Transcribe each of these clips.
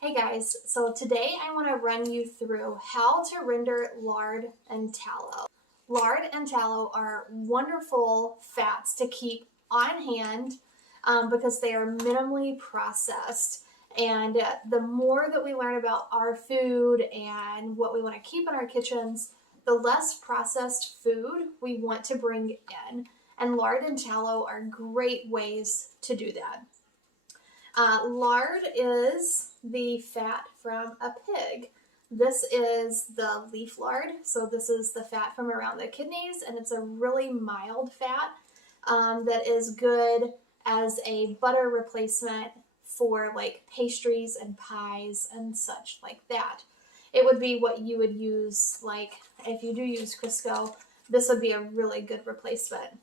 Hey guys, so today I want to run you through how to render lard and tallow. Lard and tallow are wonderful fats to keep on hand because they are minimally processed. And the more that we learn about our food and what we want to keep in our kitchens, the less processed food we want to bring in. And lard and tallow are great ways to do that. Lard is the fat from a pig. This is the leaf lard, so this is the fat from around the kidneys, and it's a really mild fat that is good as a butter replacement for like pastries and pies and such like that. It would be what you would use, like if you do use Crisco, this would be a really good replacement.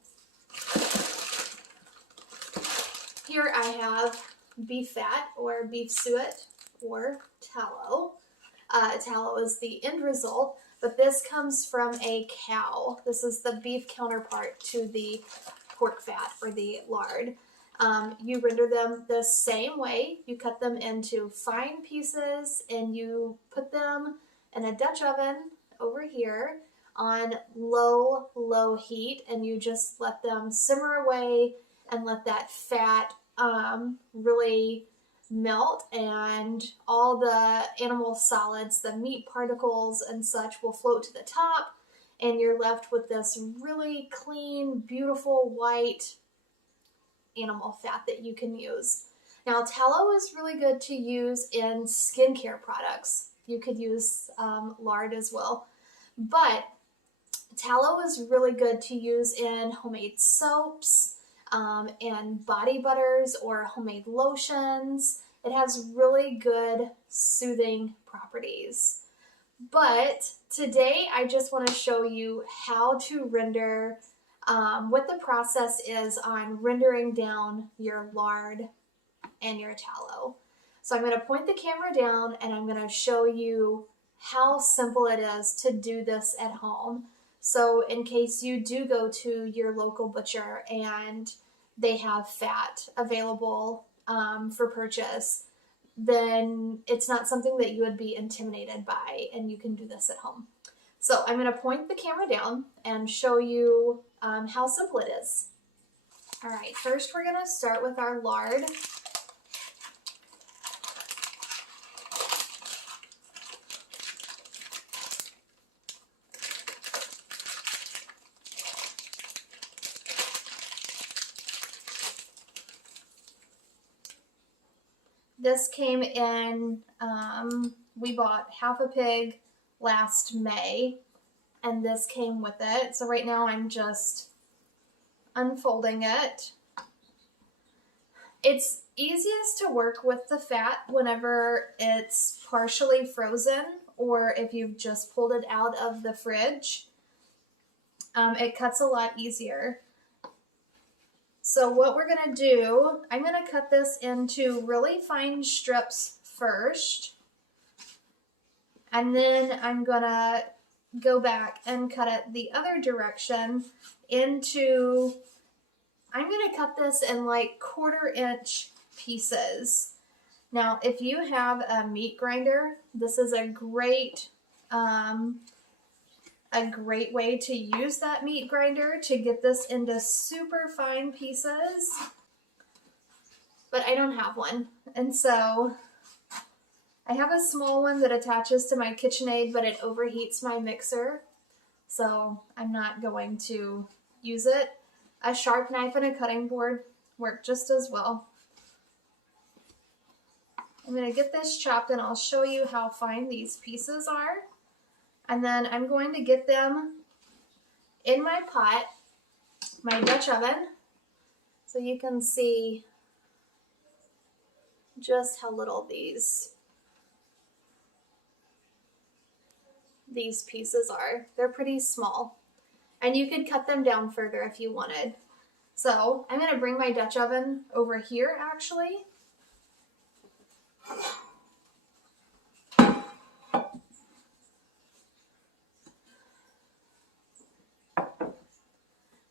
Here I have beef fat or beef suet or tallow. Tallow is the end result, but this comes from a cow. This is the beef counterpart to the pork fat or the lard. You render them the same way. You cut them into fine pieces and you put them in a Dutch oven over here on low heat, and you just let them simmer away and let that fat really melt, and all the animal solids, the meat particles and such, will float to the top, and you're left with this really clean, beautiful white animal fat that you can use. Now, tallow is really good to use in skincare products. You could use lard as well, but tallow is really good to use in homemade soaps, and body butters or homemade lotions. It has really good soothing properties. But today I just want to show you how to render, what the process is on rendering down your lard and your tallow. So I'm going to point the camera down and I'm going to show you how simple it is to do this at home. So in case you do go to your local butcher and they have fat available for purchase, then it's not something that you would be intimidated by, and you can do this at home. So I'm going to point the camera down and show you how simple it is. All right, first we're going to start with our lard. This came in, we bought half a pig last May, and this came with it. So right now I'm just unfolding it. It's easiest to work with the fat whenever it's partially frozen or if you've just pulled it out of the fridge. It cuts a lot easier. So what we're going to do, I'm going to cut this into really fine strips first. And then I'm going to go back and cut it the other direction into, I'm going to cut this in like 1/4-inch pieces. Now, if you have a meat grinder, this is a great way to use that meat grinder to get this into super fine pieces, but I don't have one, and so I have a small one that attaches to my KitchenAid, but it overheats my mixer, so I'm not going to use it. A sharp knife and a cutting board work just as well. I'm going to get this chopped and I'll show you how fine these pieces are. And then I'm going to get them in my pot, my Dutch oven, so you can see just how little these pieces are. They're pretty small, and you could cut them down further if you wanted. So I'm going to bring my Dutch oven over here actually.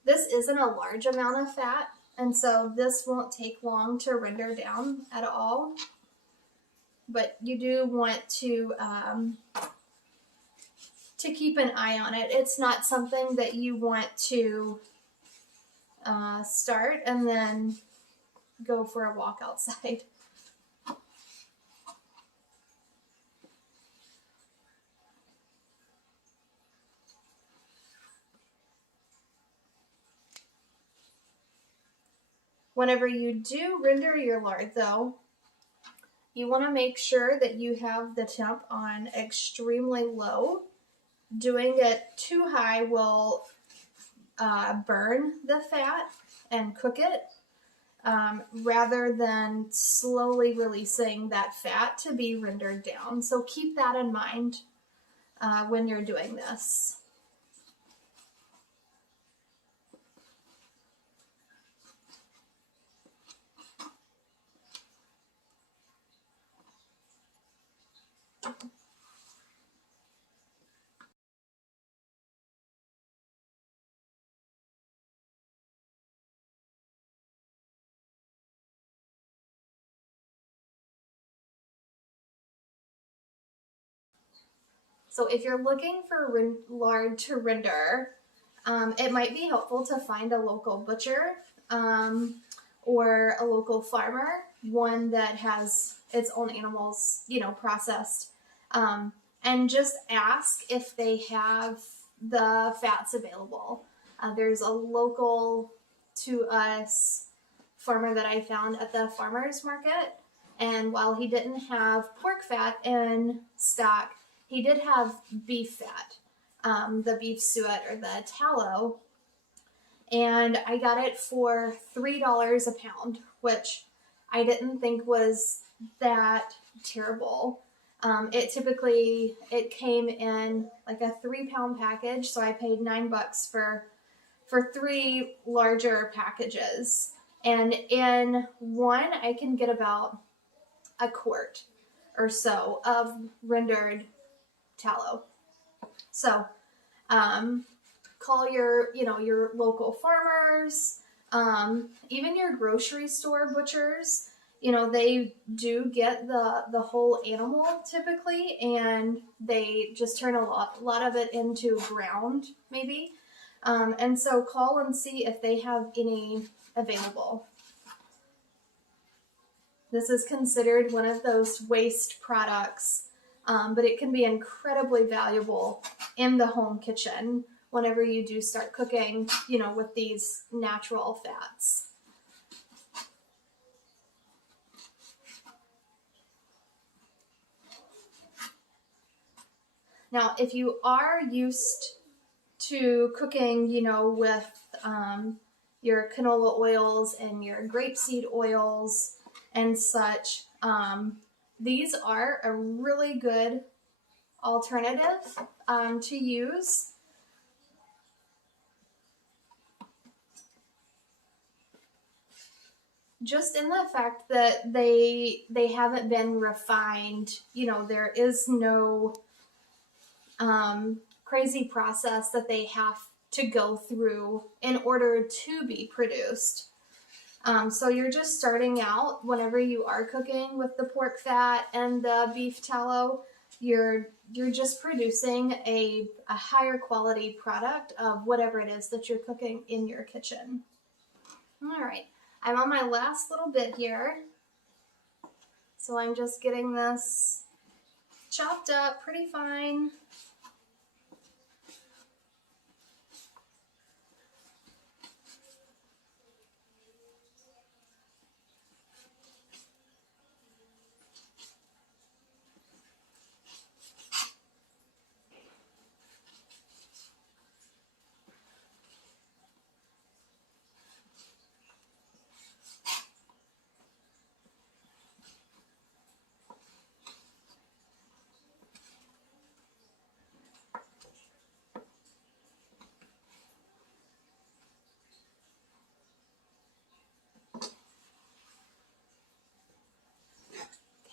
This isn't a large amount of fat, and so this won't take long to render down at all. but you do want to keep an eye on it. It's not something that you want to start and then go for a walk outside. Whenever you do render your lard though, you want to make sure that you have the temp on extremely low. Doing it too high will burn the fat and cook it, rather than slowly releasing that fat to be rendered down. So keep that in mind when you're doing this. So if you're looking for lard to render, it might be helpful to find a local butcher or a local farmer, one that has its own animals, processed, and just ask if they have the fats available. There's a local to us farmer that I found at the farmer's market, and while he didn't have pork fat in stock, he did have beef fat, the beef suet or the tallow, and I got it for $3 a pound, which I didn't think was that terrible. It came in like a 3-pound package, so I paid $9 for 3 larger packages. And in one, I can get about a quart or so of rendered tallow. So, call your local farmers, even your grocery store butchers. They do get the whole animal typically, and they just turn a lot of it into ground maybe. And so call and see if they have any available. This is considered one of those waste products, but it can be incredibly valuable in the home kitchen whenever you do start cooking, with these natural fats. Now, if you are used to cooking, with your canola oils and your grapeseed oils and such, these are a really good alternative to use. Just in the fact that they haven't been refined, there is no crazy process that they have to go through in order to be produced. So you're just starting out whenever you are cooking with the pork fat and the beef tallow. You're just producing a higher quality product of whatever it is that you're cooking in your kitchen. All right, I'm on my last little bit here. So I'm just getting this chopped up pretty fine.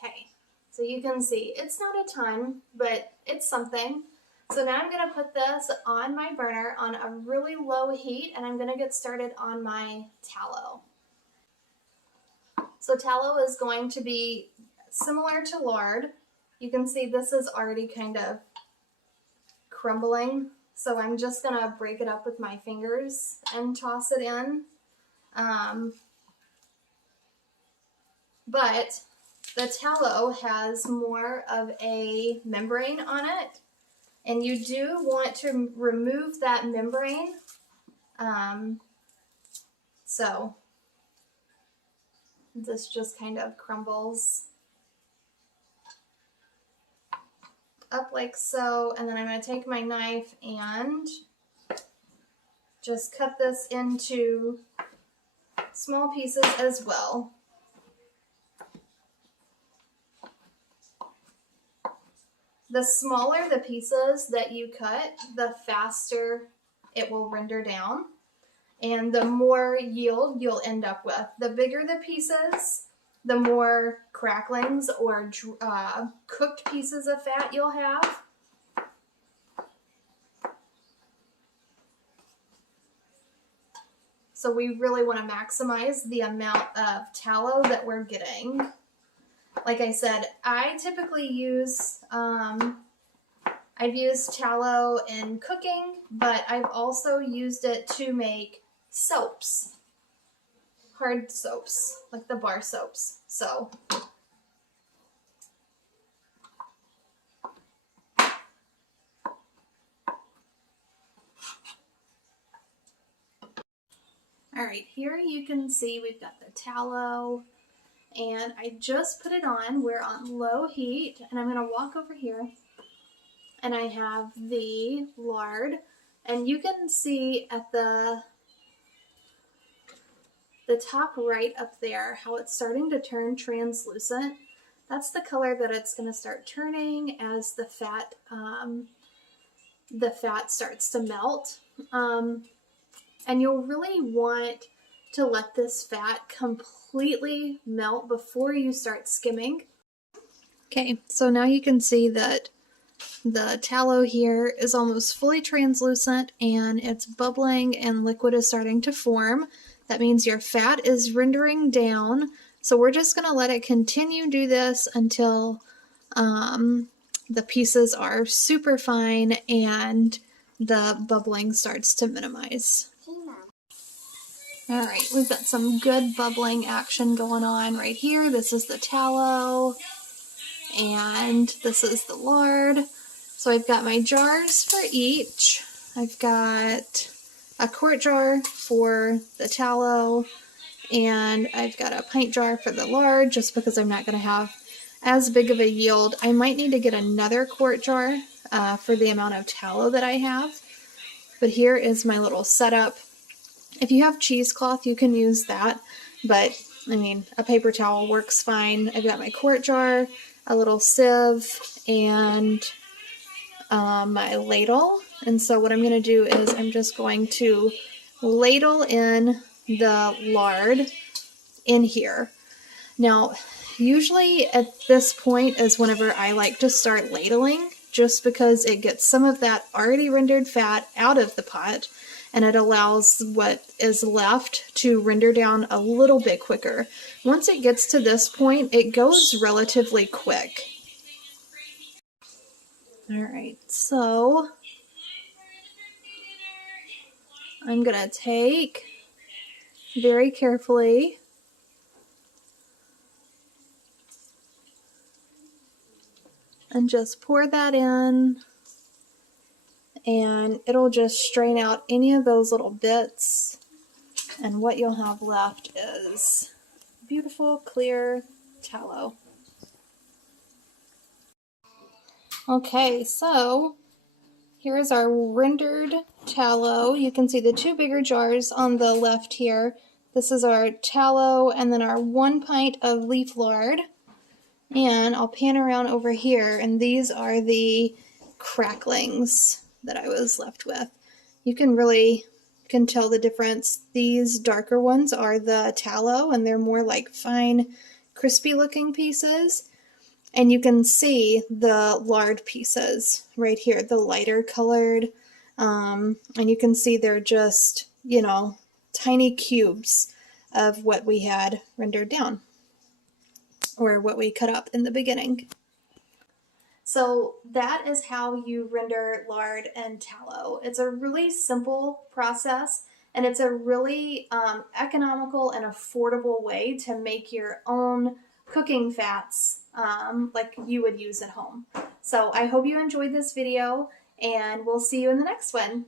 Okay, so you can see it's not a ton, but it's something. So now I'm going to put this on my burner on a really low heat, and I'm going to get started on my tallow. So tallow is going to be similar to lard, you can see this is already kind of crumbling. So I'm just going to break it up with my fingers and toss it in. But the tallow has more of a membrane on it, and you do want to remove that membrane. So this just kind of crumbles up like so, and then I'm going to take my knife and just cut this into small pieces as well. The smaller the pieces that you cut, the faster it will render down, and the more yield you'll end up with. The bigger the pieces, the more cracklings or cooked pieces of fat you'll have. So we really want to maximize the amount of tallow that we're getting. Like I said, I typically use, I've used tallow in cooking, but I've also used it to make soaps, hard soaps, like the bar soaps. So all right, here you can see we've got the tallow, and I just put it on. We're on low heat, and I'm going to walk over here, and I have the lard, and you can see at the top right up there how it's starting to turn translucent. That's the color that it's going to start turning as the fat starts to melt. And you'll really want to let this fat completely melt before you start skimming. Okay, so now you can see that the tallow here is almost fully translucent and it's bubbling and liquid is starting to form. That means your fat is rendering down. So we're just going to let it continue do this until the pieces are super fine and the bubbling starts to minimize. All right, we've got some good bubbling action going on right here. This is the tallow, and this is the lard. So I've got my jars for each. I've got a quart jar for the tallow, and I've got a pint jar for the lard, just because I'm not going to have as big of a yield. I might need to get another quart jar for the amount of tallow that I have. But here is my little setup. If you have cheesecloth, you can use that, but I mean, a paper towel works fine. I've got my quart jar, a little sieve, and my ladle. And so what I'm going to do is I'm just going to ladle in the lard in here. Now, usually at this point is whenever I like to start ladling, just because it gets some of that already rendered fat out of the pot, and it allows what is left to render down a little bit quicker. Once it gets to this point, it goes relatively quick. All right, so I'm gonna take very carefully and just pour that in, and it'll just strain out any of those little bits, and what you'll have left is beautiful clear tallow. Okay, so here's our rendered tallow. You can see the two bigger jars on the left here. This is our tallow, and then our 1 pint of leaf lard. And I'll pan around over here, and these are the cracklings that I was left with. You can tell the difference. These darker ones are the tallow, and they're more like fine, crispy looking pieces. And you can see the lard pieces right here, the lighter colored. And you can see they're just, you know, tiny cubes of what we had rendered down. or what we cut up in the beginning. So that is how you render lard and tallow. It's a really simple process, and it's a really economical and affordable way to make your own cooking fats like you would use at home. So I hope you enjoyed this video, and we'll see you in the next one.